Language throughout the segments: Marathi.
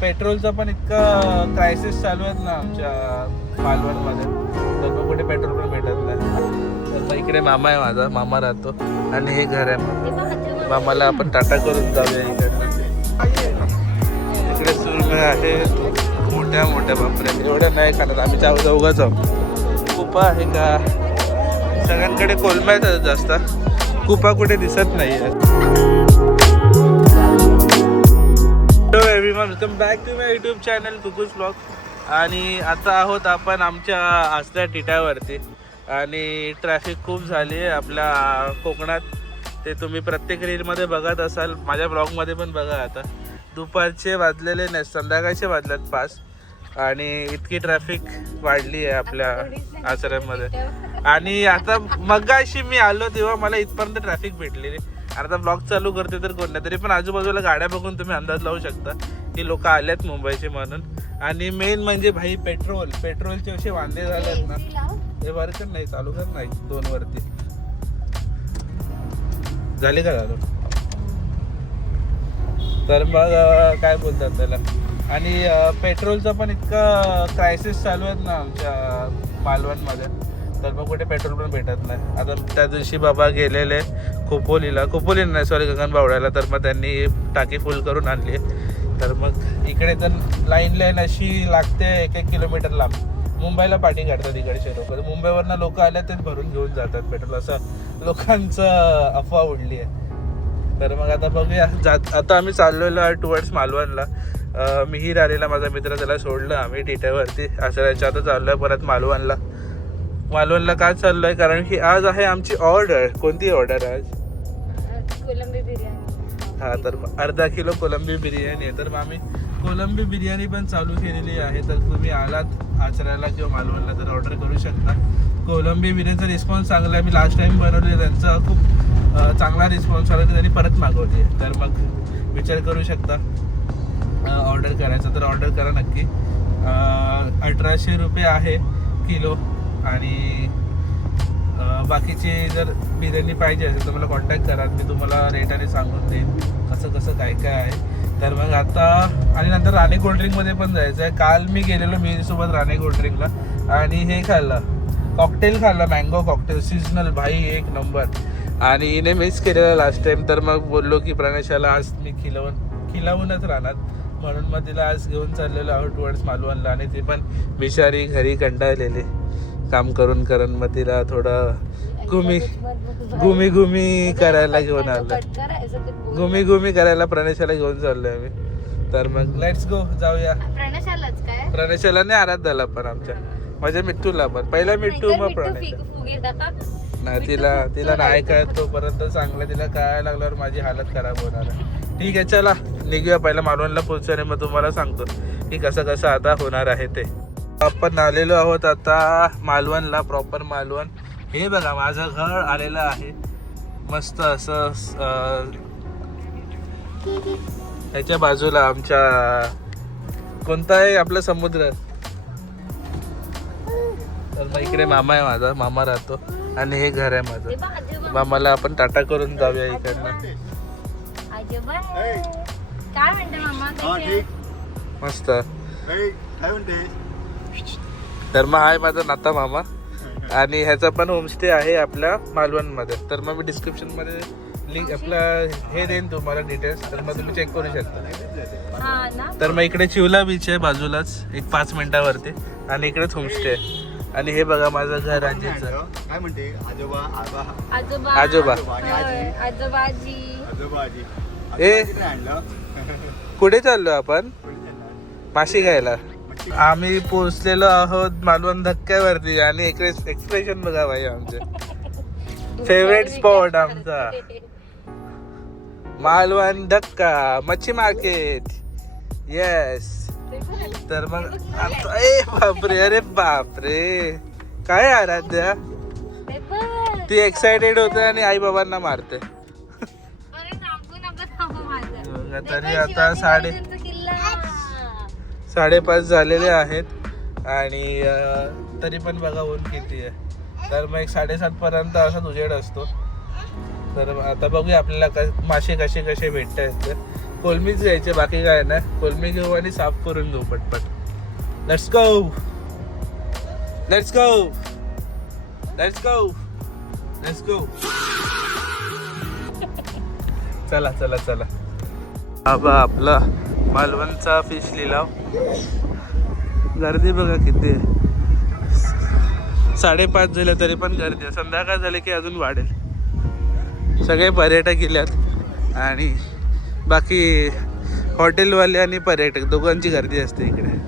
पेट्रोलचा पण इतकं क्रायसिस चालू आहेत ना आमच्या मालवणमध्ये, तर मग कुठे पेट्रोल पण भेटत नाही. तर मग इकडे मामा आहे माझा, मामा राहतो आणि हे घर आहे मामाला. आपण टाटा करून जाऊया इकडनं. इकडे सुरमई आहे मोठ्या मोठ्या, बापरे एवढ्या नाही खाणार आम्ही, चौघंच आहोत. कुपा आहे का? सगळ्यांकडे कोलंबा आहे जास्त, कुपा कुठे दिसत नाही आहे. Hello everyone, welcome back to my YouTube channel कुकूज ब्लॉग. आणि आता आहोत आपण आमच्या आसऱ्या टिट्यावरती आणि ट्रॅफिक खूप झाली आहे आपल्या कोकणात. ते तुम्ही प्रत्येक रीलमध्ये बघत असाल, माझ्या ब्लॉगमध्ये पण बघा. आता दुपारचे वाजलेले नाही, संध्याकाळचे वाजलेत 5 आणि इतकी ट्रॅफिक वाढली आहे आपल्या आसऱ्यामध्ये. आणि आता मगाशी मी आलो तेव्हा मला इथपर्यंत ट्रॅफिक भेटलेली. आता ब्लॉग चालू करते तर कोण नाही, तरी पण आजूबाजूला गाड्या बघून तुम्ही अंदाज लावू शकता की लोक आलेत मुंबईचे म्हणून. आणि मेन म्हणजे भाई पेट्रोलचे असे वांदे झालेत ना, हे बरं नाही चालू कर नाही 2 वरती झाले का झालं. तर मग काय बोलतात त्याला. आणि पेट्रोलचा पण इतकं क्रायसिस चालू आहेत ना आमच्या मालवणमध्ये, तर मग कुठे पेट्रोल पण भेटत नाही. आता त्या दिवशी बाबा गेलेले खोपोलीला नाही सॉरी गगनबावड्याला, तर मग त्यांनी टाकी फुल करून आणली. तर मग इकडे तर लाईन अशी लागते 1-1 किलोमीटर लांब. मुंबईला पाठी काढतात इकडचे लोक, मुंबईवरनं लोक आले तेच भरून घेऊन जातात पेट्रोल, असं लोकांचं अफवा उडली आहे. तर मग आता बघूया, आता आम्ही चाललेलो आहे टुवर्ड्स मालवणला. मिहीर आलेला माझा मित्र, त्याला सोडलं आम्ही टिट्यावरती आसऱ्याच्या. आता चाललो आहे परत मालवणला का चाललो आहे, कारण की आज आहे आमची ऑर्डर. कोणती ऑर्डर आज? कोलंबी बिर्याणी. हां, तर 1/2 किलो कोलंबी बिर्याणी आहे. तर मग आम्ही कोलंबी बिर्याणी पण चालू केलेली आहे. तर तुम्ही आलात आचऱ्याला किंवा मालवणला तर ऑर्डर करू शकता. कोलंबी बिर्याणीचा रिस्पॉन्स चांगला आहे. मी लास्ट टाइम बनवले, त्यांचा खूप चांगला रिस्पॉन्स आला, त्यांनी परत मागवली. तर मग विचार करू शकता ऑर्डर करायचा, तर ऑर्डर करा नक्की. 1800 रुपये आहे किलो. आणि बाकीची जर बिर्याणी पाहिजे असेल तर मला कॉन्टॅक्ट करा, मी तुम्हाला रेट आणि सांगून देईन कसं काय आहे. तर मग आता आणि नंतर राणे कोल्ड्रिंकमध्ये पण जायचं आहे. काल मी गेलेलो सोबत राणे कोल्ड्रिंकला आणि हे खाल्लं, कॉकटेल खाल्लं, मँगो कॉकटेल सिजनल, भाई 1 नंबर. आणि हिने मिस केलेलं लास्ट टाइम, तर मग बोललो की प्रणेशाला आज मी खिलावूनच राहणार, म्हणून मग तिला आज घेऊन चाललेलो आहोत टुवर्ड्स मालवणला. आणि ती पण बिचारी घरी कंटाळलेली काम करून, मग तिला थोडं घुमी करायला घेऊन आलं. घुमी करायला प्रणेशाला घेऊन चाललोय आम्ही. तर मग लेट्स गो, जाऊया. प्रणेशाला नाही, आराध्याला पण, आमच्या माझ्या मिट्टूला पण. पहिला मिट्टू मग प्रणेशा. नाही, तिला नाही कळत तोपर्यंत चांगलं, तिला कळायला लागल्यावर माझी हालत खराब होणार आहे. ठीक आहे, चला निघूया. पहिला मालवणला पोहोचू आणि मग तुम्हाला सांगतो की कसं आता होणार आहे ते. आपण आलेलो आहोत आता मालवणला, प्रॉपर मालवण. हे बघा माझं घर आलेलं आहे मस्त असं. ह्याच्या बाजूला आमच्या कोणता आहे आपला समुद्र. तर मग इकडे मामा आहे माझा, मामा राहतो आणि हे घर आहे माझं. मामाला आपण टाटा करून जाऊया इकडनं. काय म्हणते मामा? मस्त. तर मग आहे माझा नाता मामा आणि ह्याचा पण होमस्टे आहे आपल्या मालवणमध्ये. तर मग मी डिस्क्रिप्शनमध्ये लिंक आपलं हे देईन तुम्हाला डिटेल्स, तर मग तुम्ही चेक करू शकता. तर मग इकडे चिवला बीच आहे बाजूलाच, एक 5 मिनिटावरती, आणि इकडेच होमस्टे आहे. आणि हे बघा माझं घर आजीचं. काय म्हणते? आजोबा ए कुठे चाललो आपण? माशी घ्यायला. आम्ही पोहोचलेलो आहोत मालवण धक्क्यावरती आणि एक्सप्रेशन बघा भाई, आमचे फेवरेट स्पॉट आमचा मालवण धक्का मच्छी मार्केट. येस. तर मग अरे बापरे काय आराध्या, ती एक्साइटेड होते आणि आई बाबांना मारते. तरी आता 5:30 झालेले आहेत आणि तरी पण बघा ऊन किती आहे. तर मग 7:30 पर्यंत असा उजेड असतो. तर आता बघूया आपल्याला मासे कसे भेटत आहेत. कोलमीच घ्यायचे, बाकी काय नाही. कोलमी घेऊ आणि साफ करून घेऊ पटपट. Let's go, let's go, let's go, let's go. चला चला चला. बाबा आपला मालवणचा फिश लिलाव. गर्दी बघा किती आहे. 5:30 झाले तरी पण गर्दी आहे. संध्याकाळ झाले की अजून वाढेल. सगळे पर्यटक गेल्यात आणि बाकी हॉटेलवाले आणि पर्यटक दोघांची गर्दी असते इकडे.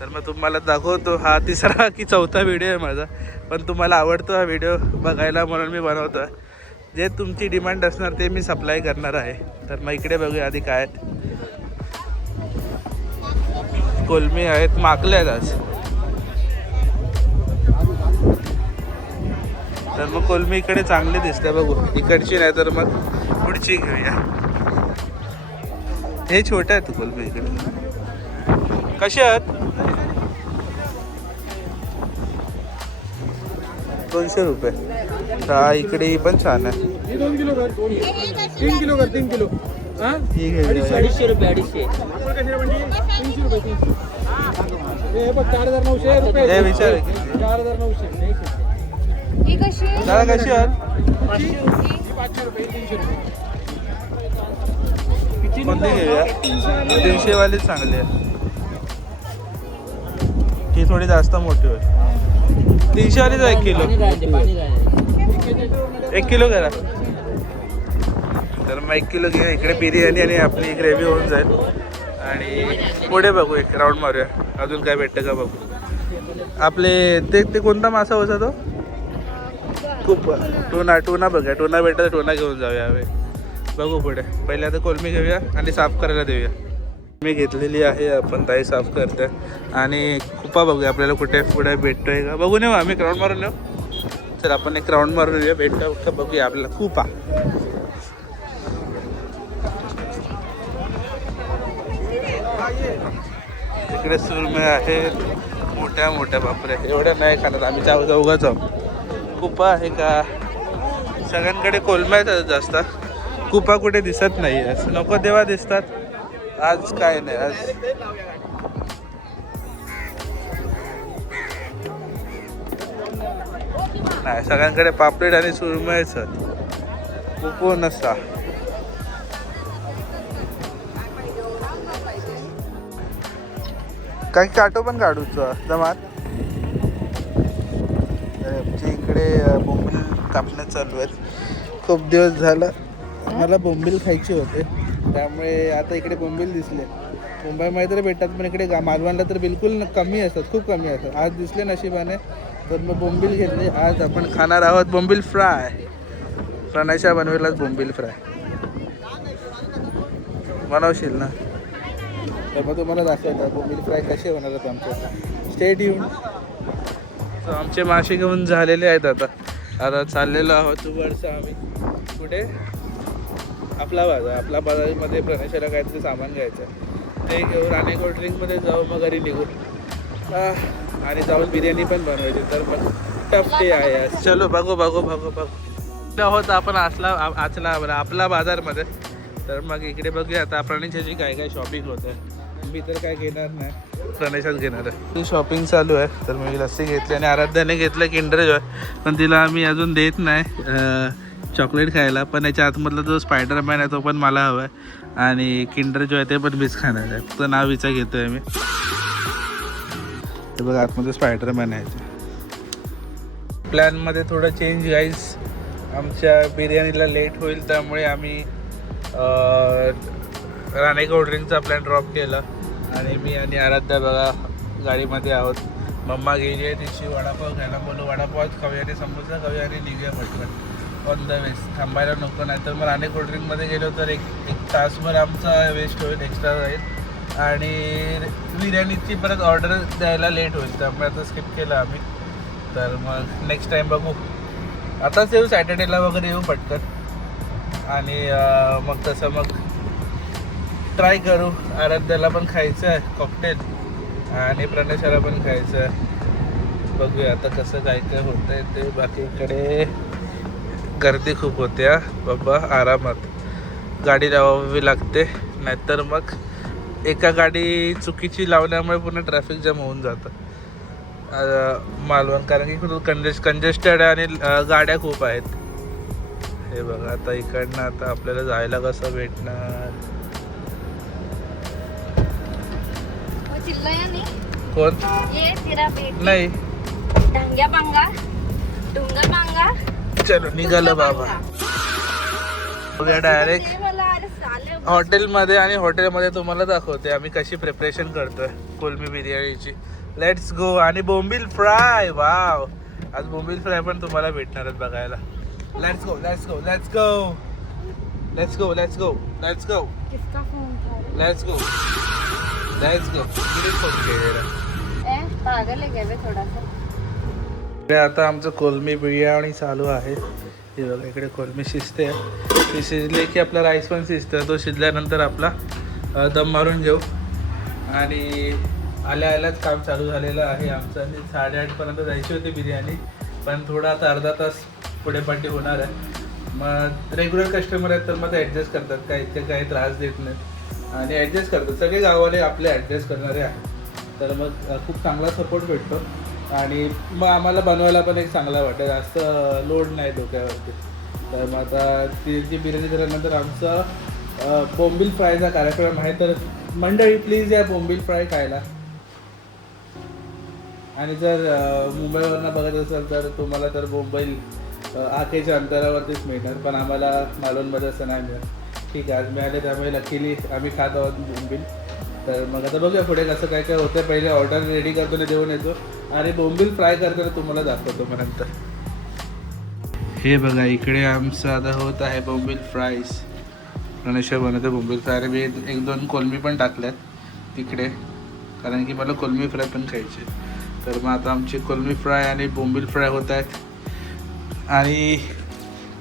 तर मग तुम्हाला दाखवतो. हा 3रा की 4था व्हिडिओ आहे माझा, पण तुम्हाला आवडतो हा व्हिडिओ बघायला म्हणून मी बनवतो आहे. जे तुमची डिमांड असणार ते मी सप्लाय करणार आहे. तर मग इकडे बघूया आधी काय आहेत. कोलमी आहेत, माकले आहेत आज. तर मग कोलमी इकडे चांगली दिसते बघू. इकडची नाही तर मग पुढची घेऊया. हे छोटे आहेत कोलमी इकडे. कसे आहेत? 200 रुपये. हा इकडे ही पण छान आहे. 2 किलो कर, 3 किलो कर, 3 किलो. ही घेऊया. 250 रुपये, 250. 300 रुपये. हे बघ 4,900 रुपये. हे विचार 4,900. ही कशी आहे? दादा कशी आहेत? 500 रुपये, 300 रुपये. कोणती घेऊया? 300 वाली चांगली आहे. ही थोडी जास्त मोठी होईल. 300 वालीच 1 किलो. 1 किलो करा. तर मग 1 किलो घेऊया. इकडे बिर्याणी आणि आपली ग्रेव्ही होऊन जाईल. आणि पुढे बघू, एक राऊंड मारूया. अजून काय भेटतं का बघू. आपले ते कोणता मासा होता तो? खूप टोना बघूया. टोना भेटत तर टोना घेऊन जाऊया हवे. बघू पुढे. पहिले आता कोलमी घेऊया आणि साफ करायला देऊया. मी घेतलेली आहे, आपण ताई साफ करते. आणि कुपा बघूया आपल्याला कुठे पुढे भेटतोय का बघून येऊ. आम्ही राऊंड मारून येऊ. चल आपण एक राऊंड मारून येऊया. भेटतो का बघूया आपल्याला कुपा. इकडे सुरमई आहेत मोठ्या मोठ्या. बापरे, एवढ्या नाही खाणार आम्ही. चौघं जाऊ. कुपा आहे का? सगळ्यांकडे कोलम्या आहेत जास्त. कुपा कुठे दिसत नाही. असं नको तेव्हा दिसतात. आज काय नाही. आज नाही, सगळ्यांकडे पापलेट आणि सुरमईच आहेत. कुपो नसता. काही काटो पण काढूच जमात. आमच्या इकडे बोंबील कापण्यात चालू आहेत. खूप दिवस झाला मला बोंबील खायचे होते, त्यामुळे आता इकडे बोंबील दिसले. मुंबईमध्ये तर भेटतात पण इकडे मालवणला तर बिलकुल कमी असतात, खूप कमी असतात. आज दिसले नशिबाने, तर मग बोंबील घेतले. आज आपण खाणार आहोत बोंबील फ्राय. प्रणयशा बनवेलाच बोंबील फ्राय बनवशील ना? तर मग तुम्हाला दाखवतात बोंबील फ्राय कसे होणार आहेत आमचे. स्टेट येऊन आमचे मासे घेऊन झालेले आहेत. आता चाललेलो आहोत वरचं आम्ही. कुठे? आपला बाजारामध्ये प्रणयशाला काहीतरी सामान घ्यायचं, ते घेऊन आणि कोल्ड्रिंकमध्ये जाऊ. मग घरी निघू आणि जाऊन बिर्याणी पण बनवायची. तर मग टफ डे आहे. चलो बघू आहोत आपण आपला बाजारमध्ये. तर मग इकडे बघूया आता प्रणयशाची काय शॉपिंग होत आहे. मी तर काय घेणार नाही, प्रणयशाच घेणार आहे. ती शॉपिंग चालू आहे. तर मी लस्सी घेतली आणि आराध्याने घेतलं किंडर जॉय, पण तिला आम्ही अजून देत नाही चॉकलेट खायला. पण याच्या आतमधला जो स्पायडरमॅन आहे तो पण मला हवा आहे. आणि किंडर जॉय ते पण मीच खाणार आहे. फक्त नावीचा घेतो आहे मी. ते बघा आतमध्ये स्पायडरमॅन आहे. प्लॅनमध्ये थोडं चेंज गाईज. आमच्या बिर्याणीला लेट होईल, त्यामुळे आम्ही राणे कोल्ड्रिंकचा प्लॅन ड्रॉप केला. आणि मी आणि आराध्या बघा गाडीमध्ये आहोत. मम्मा गेली आहे तिची वडापाव घ्यायला. बोलू वडापावच खाऊया आणि समोसा खाऊया आणि निघूया म्हटलं ऑन द वेज. थांबायला नको, नाही तर मग राणे कोल्ड्रिंकमध्ये गेलो तर एक तासभर आमचा वेस्ट होईल, एक्स्ट्रा जाईल. आणि बिर्याणीची परत ऑर्डर द्यायला लेट होईल, त्यामुळे आता स्किप केलं आम्ही. तर मग नेक्स्ट टाईम बघू. आताच येऊ, सॅटर्डेला वगैरे येऊ पटकन. आणि मग तसं मग ट्राय करू. आराध्याला पण खायचं आहे कॉकटेल आणि प्रणयशाला पण खायचं आहे. बघूया आता कसं काय होतं आहे ते. बाकीकडे गर्दी खूप होते बाबा. आरामात गाडी लावावी लागते, नाहीतर मग एका गाडी चुकीची लावल्यामुळे पूर्ण ट्रॅफिक जाम होऊन जातं मालवण, कारण की खूप कंजेस्टेड आहे आणि गाड्या खूप आहेत. हे बघा आता इकडनं आता आपल्याला जायला कसं भेटणार. चिल्लाया नाही कोण ये तेरा बेटी नाही. ढंग्या पांगा डुंगा पांगा चलो निघालं बाबा. डायरेक्ट ते मला अरे साले हॉटेलमध्ये, आणि हॉटेलमध्ये तुम्हाला दाखवते आम्ही कशी प्रिपरेशन करतोय कोलमी बिर्याणीची. Let's go. आणि बोंबील फ्राय, वाव, आज बोंबील फ्राय पण तुम्हाला भेटणार आहेत बघायला. Let's go let's go let's go let's go let's go let's go किसका फोन था लेट्स गो लेट्स गो. किती फोन केलेला. ए पागल आहे क्या बे थोडासा. आता आमचं कोलमी बिर्याणी चालू आहे. हे बघा इकडे कोलमी शिजते. ती शिजले की आपला राईस पण शिजतं. तो शिजल्यानंतर आपला दम मारून घेऊ. आणि आल्या आल्याच काम चालू झालेलं आहे आमचं. आणि 8:30पर्यंत जायची होती बिर्याणी, पण थोडा आता अर्धा तास पुढे पाठी होणार आहे. मग रेग्युलर कस्टमर आहेत तर मग ते ॲडजस्ट करतात, काही इतके काही त्रास देत नाहीत आणि ॲडजस्ट करतात. सगळे गावाले आपले ॲडजस्ट करणारे आहेत, तर मग खूप चांगला सपोर्ट भेटतो. आणि मग आम्हाला बनवायला पण एक चांगला वाटतं, जास्त लोड नाही डोक्यावरती. तर मग आता ती बिर्याणी झाल्यानंतर आमचा बोंबील फ्रायचा कार्यक्रम आहे. तर मंडळी प्लीज या बोंबील फ्राय खायला. आणि जर मुंबईवरनं बघत असाल तर तुम्हाला तर बोंबील आखेच्या अंतरावरतीच मिळणार, पण आम्हाला मालवणमध्ये असं नाही मिळत. ठीक आहे, आज मिळाले त्यामुळे लकीली आम्ही खात आहोत बोंबील. तर मग आता बघूया पुढे कसं काय काय होतं. पहिले ऑर्डर रेडी करताना देऊन येतो आणि बोंबील फ्राय करताना तुम्हाला दाखवतो मग नंतर. हे बघा इकडे आमचं आता होत आहे बोंबील फ्राईज. गणेशा बनवते बोंबील फ्राय. आणि मी 1-2 कोलमी पण टाकल्यात तिकडे, कारण की मला कोलमी फ्राय पण खायचे. तर मग आता आमची कोलमी फ्राय आणि बोंबील फ्राय होत आहेत. आणि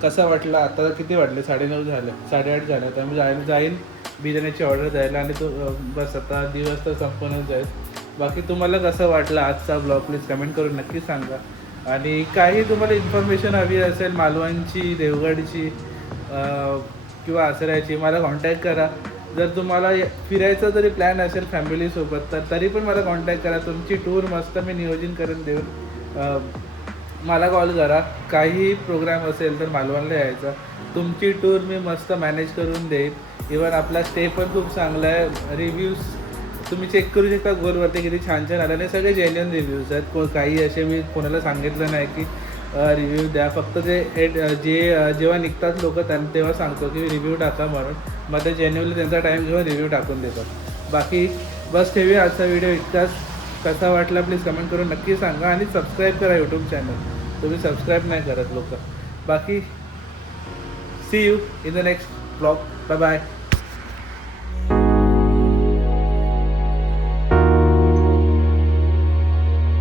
कसा वाटला, आता किती वाटले, 9:30 झालं, 8:30 झालं. त्यामुळे जाईन बिर्याणीची ऑर्डर द्यायला आणि तो बस आता दिवस तर संपूनच जाईल. बाकी तुम्हाला कसं वाटलं आजचा ब्लॉग प्लीज कमेंट करून नक्की सांगा. आणि काही तुम्हाला इन्फॉर्मेशन हवी असेल मालवणची, देवगडची किंवा आसऱ्याची, मला कॉन्टॅक्ट करा. जर तुम्हाला फिरायचा जरी प्लॅन असेल फॅमिलीसोबत तर तरी पण मला कॉन्टॅक्ट करा. तुमची टूर मस्त मी नियोजन करून देऊन मला कॉल करा. काही प्रोग्राम असेल तर मालवणला यायचा, तुमची टूर मी मस्त मॅनेज करून देईन. इवन आपला स्टे पण खूप चांगला आहे. रिव्ह्यूज तुम्ही चेक करू शकता गोलवरती किती छान छान आले. आणि सगळे जेन्युइन रिव्ह्यूज आहेत. काही असे मी कोणाला सांगितलं नाही की रिव्ह्यू द्या. फक्त जे जेव्हा निघतात लोक त्यांना तेव्हा सांगतो की रिव्ह्यू टाका म्हणून. मग ते जेन्युइनली त्यांचा टाईम घेऊन रिव्ह्यू टाकून देतात. बाकी बस ठेवूया आजचा व्हिडिओ इतकाच. कसा वाटला प्लीज कमेंट करून नक्की सांगा. आणि सबस्क्राईब करा यूट्यूब चॅनल, तुम्ही सबस्क्राईब नाही करत लोक. बाकी see you in the next blog. Bye bye.